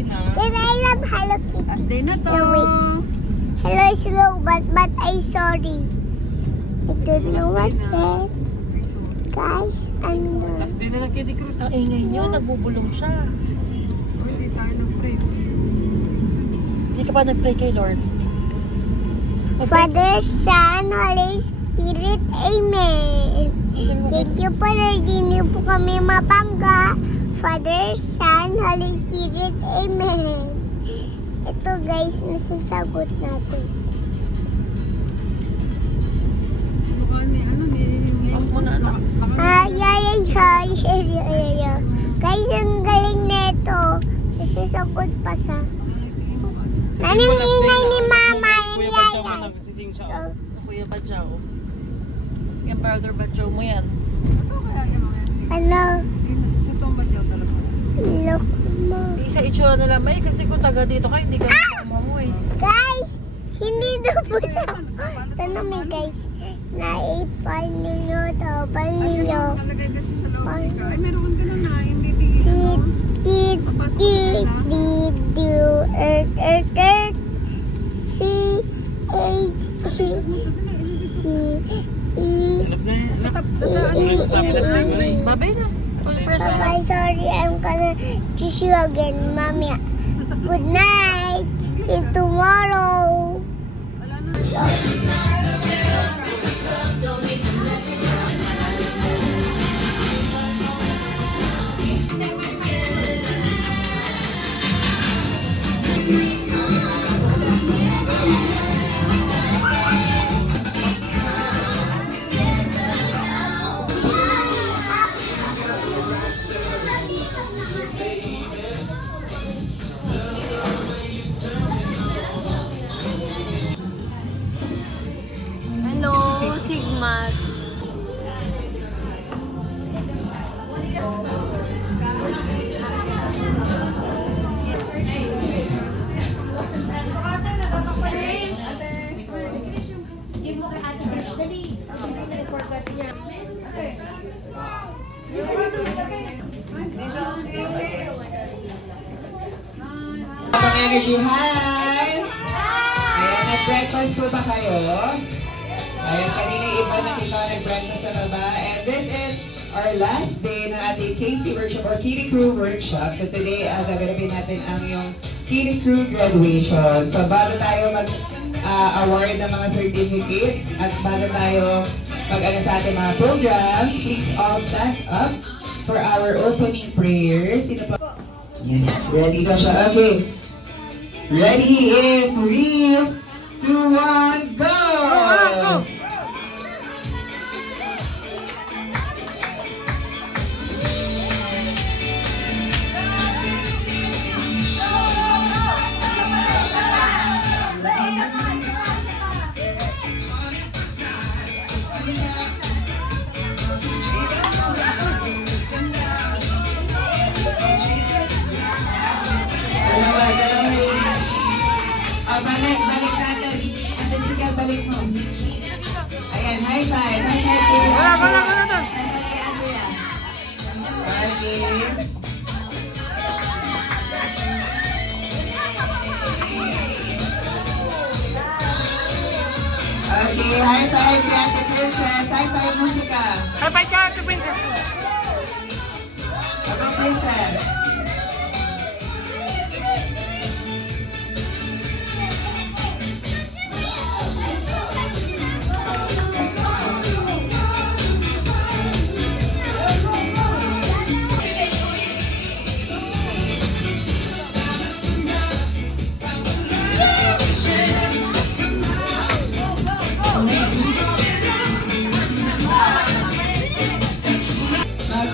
day na. But I love Hello Kitty. Last day na to. No, wait. Hello is slow, but I sorry. I don't know what said. Guys, ano? Last day na lang Kitty Cruz. Ang ingay nyo, nagbubulong siya. Hindi tayo nag-pray. Hindi ka pa nag-pray kay Lord? Father, Son, Holy Spirit, Amen. Thank you po, Lord. Hindi po kami mapangga. Father, Son, Holy Spirit, Amen. Ito guys, nasasagot natin. Off mo na anak. Guys, ang galing nito. Nasasagot pa sa... Anong ingay ni Mama? Yung yaya. Kuya Badjaw. Yung brother Badjaw mo yan. Ito kaya yung mga Ano? ito ang badyaw talaga. Look mo. Isa itsura nila may kasi kung taga dito ka, hindi ka kasama mo eh. Guys, hindi daw po sa... Tanong mo guys. Naipal ninyo daw. Palilo. Talagay kasi sa loob sika. Ay, meron kang gano'n na. Yung bibigyan Tit, mo. tit, tit, tit, do, earth, earth, earth. C, H, C, E, Babay na. Bye-bye, sorry, I'm gonna choose you again, Mami. Good night. See you tomorrow. Hello, Sigmas. Pang energy, hi! Ayan, nag-breakfast po ba kayo? Ayan, kanina yung iba nakita nag-breakfast sa baba. And this is our last day ng ating KC workshop or Kitty Crew workshop. So today, gaganapin natin ang yung Kitty Crew graduation. So bago tayo mag-award ng mga certificates at bago tayo mag-ano sa ating mga programs, please all stand up for our opening prayers. Sino pa? Yes, ready na siya. Okay. Ready in 3, 2, 1, go! Balik natin. Ate Siga, balik mo. Ayan, high five. High five kay Andrea. High five kay Andrea. Okay. Okay, high five kay Ate Princess. High five musika. High five ka, Ate Princess. Ate Princess.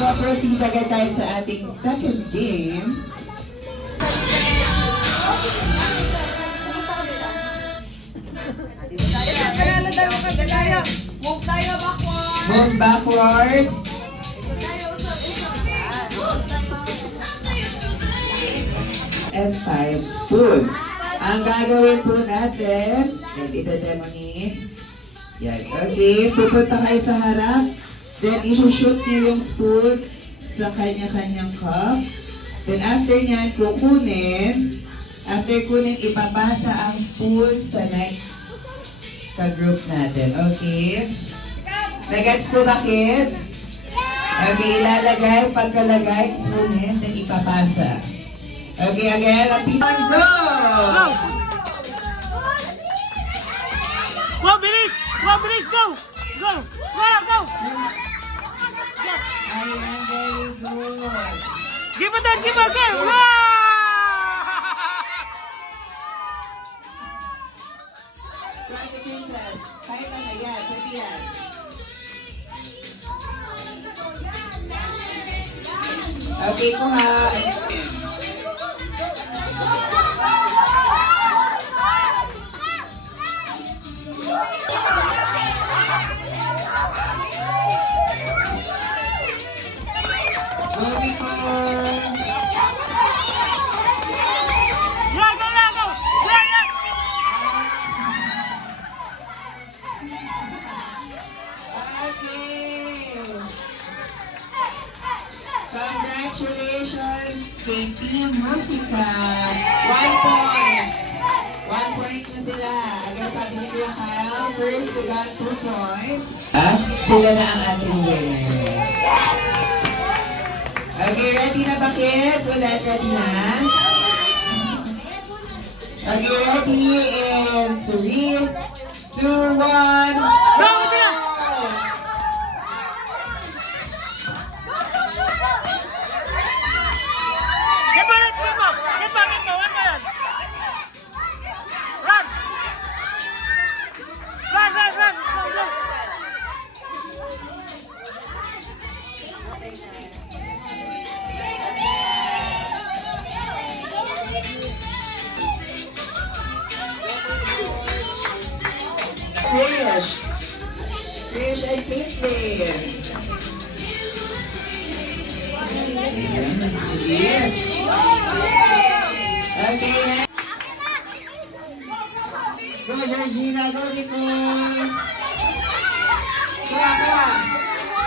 Mag-proceed agad tayo sa ating second game. Move tayo backward. Move backwards. And 5 spoon. Ang gagawin po natin, and ito-demo ni, yan, okay, pupunta kayo sa harap, then isushoot niyo yung spoon sa kanya-kanyang cup. Then after nyan, kukunin. After kunin, ipapasa ang spoon sa next ka-group natin. Okay? Nagets po ba, kids? Okay, ilalagay. Pagkalagay, kukunin, then ipapasa. Okay, again. Repeat. Go! Go, bilis! Go, bilis! Go! Go! Go! Go! Ayan, very good. Give it on! Give it! Go! Wow! Try the princess. Kahit ano yan, pwede yan. Okay, kuha. Moving on. Yeah, go, yeah, go! Yeah, yeah! Okay. Congratulations kay Team Musica. 1 point. 1 point na sila. Agad sabi ni Kuya Kyle, first to got 2 points. Sila na ang ating winner. Okay, ready na ba, kids? Ulit, ready na? Okay, ready in 3, 2, 1, go! Get back! Get back! Get back! Get back! One man! Run! Run! Run! Run! Go! Go! Krish and Caitlin. Yes. Okay, next. Go, Georgina. Go, Nicole. Kuha, kuha.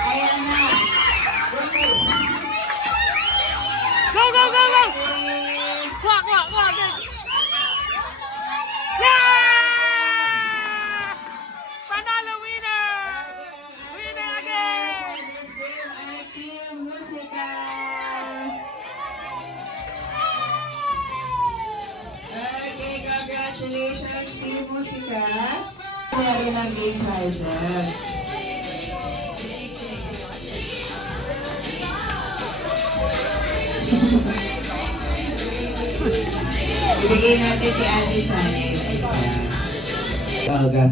Ayan na. Go! Go! Go! Go! Walk! Walk! Walk! Yeah! Panalo winner! Winner again! Team Musica. Okay, congratulations, Team Musica. Meron ng game prizes. Ibigay natin si Ate Sunny. Kalga.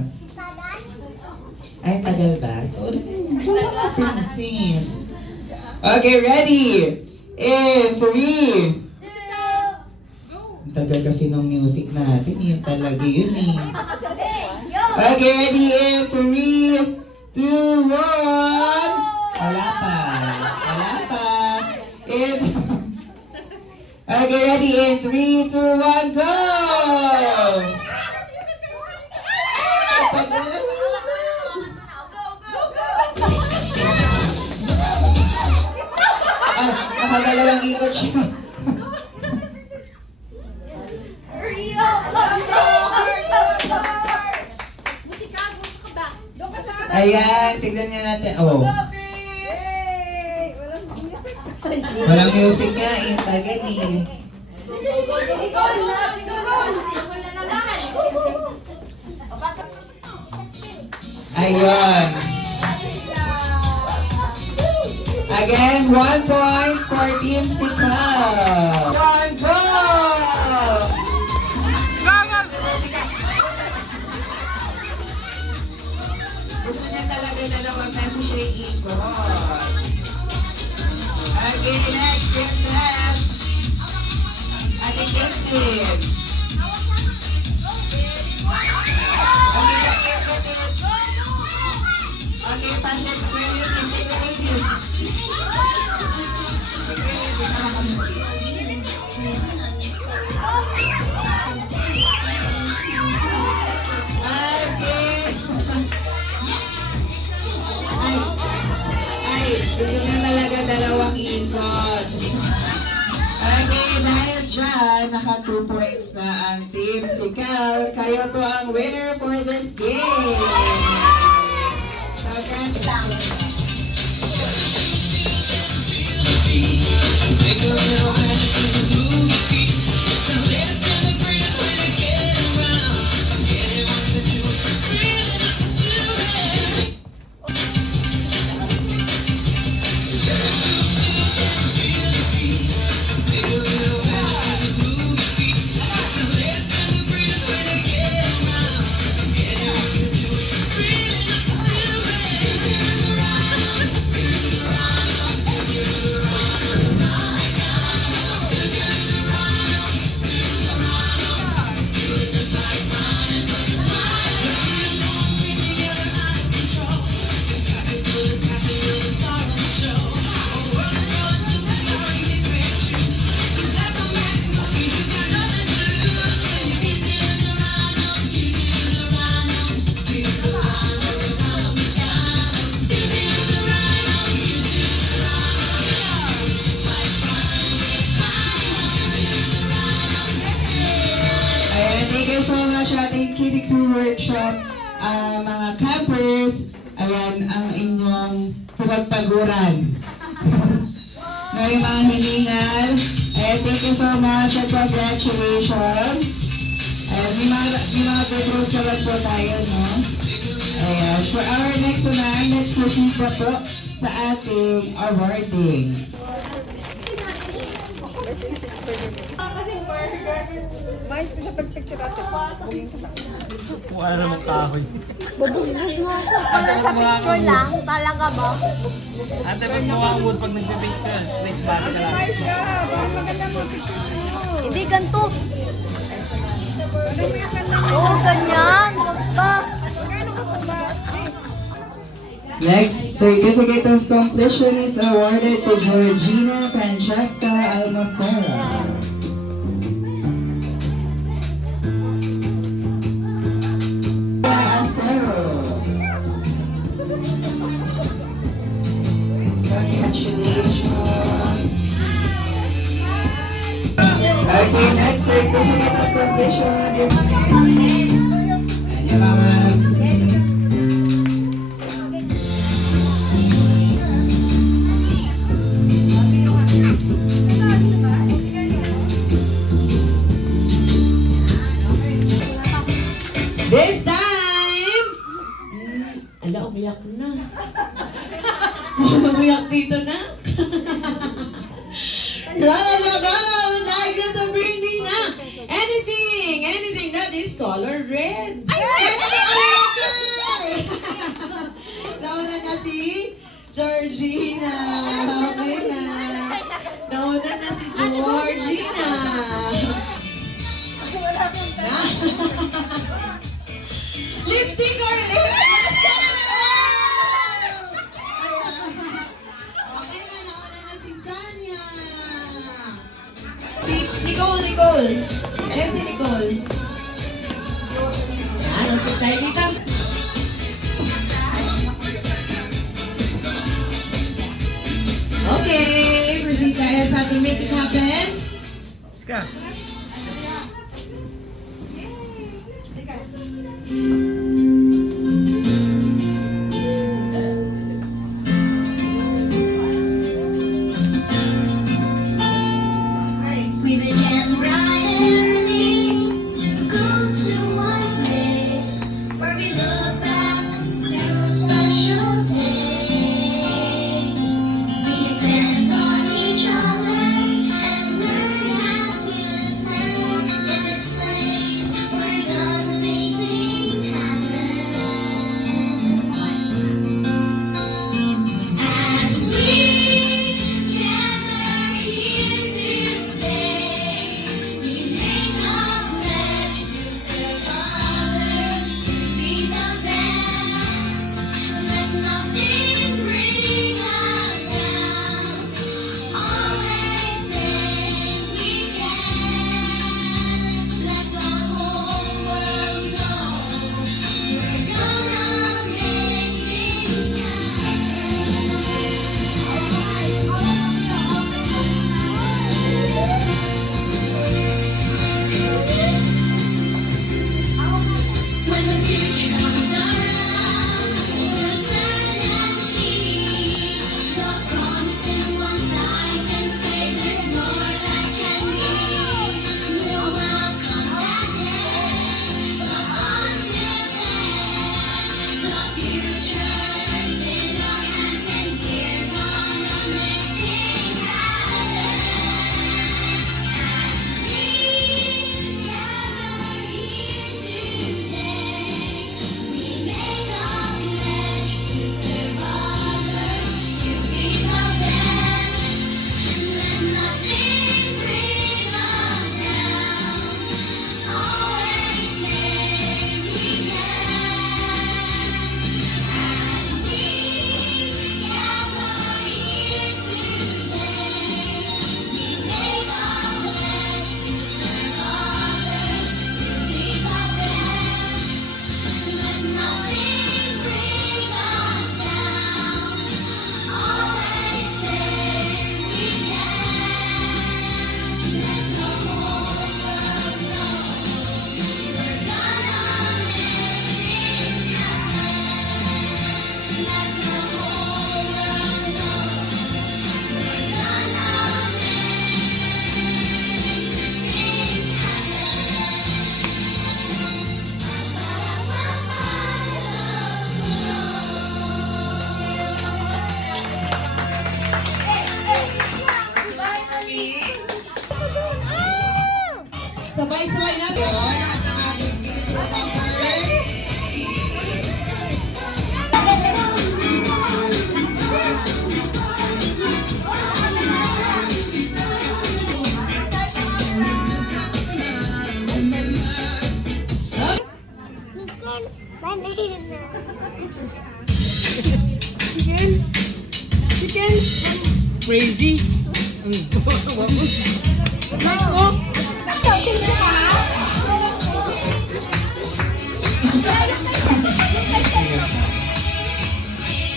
Ay, tagal ba? Sorry. Princess. Okay, ready? In 3. Tagal kasi ng music natin. Yun talaga yun eh. Okay, ready? In 3, 2, 1. Wala pa. Wala pa. In... Okay, ready? In 3, 2, 1, go! Nakadalawang ikot siya. Ayan, tignan niyo natin. Oh. Walang music nga, yung tagal eh. Ayun. Again, 1 point for Team Sikal. 1 goal! Gusto niya talaga na naman message siya ikot. Okay, next, next. Ate Kristin. Okay, pansit for you, Mr. Ladies. Gusto na talaga dalawang ikot. Ayan, naka 2 points na ang team si Cal. Kayo po ang winner for this game. So, thank you so much ating Kitty Crew Workshop, mga campers. Ayan ang inyong pinagpaguran. Na yung mga hiningal. Ayan, thank you so much and congratulations. Ayan, may mga good rules naman po tayo, no? Ayan, for our next naman, let's proceed na po sa ating awardings. Mais ko sa pagpicture natin. Kung ano namang kahoy. Sa picture lang, talaga ba? Ate, pag mawawod pag nagpipicture, straight body ka lang. Mais ka, baka maganda mo picture mo. Hindi ganito. Ano mo yung ganda mo? Oo, ganyan. Wag ba? Magkano ka ba? Next certificate of completion is awarded to Georgina Francesca Almosera. Acero. Congratulations. Okay, next certificate of completion is... Ayan, mama. This time! Ala, umiyak na. Umiyak dito na. Rana Magana would like you to bring me na anything that is color red. Nauna na si Georgina. Okay na. Nauna na si Georgina. Lipstick or lips? Okay na, nauna na si Zania. Si Nicole. Ayan si Nicole. Yan, usap tayo dito. Okay, proceed tayo sa ating Make It Happen. Let's go. We began bright and early to go to one place where we look back to special days. We depend on each other and learn as we listen. In this place, we're gonna make things happen. Sabay-sabay natin. Ang ating beautiful pampers. Chicken banana. Crazy.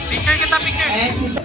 Picture kita, picture. Ayan,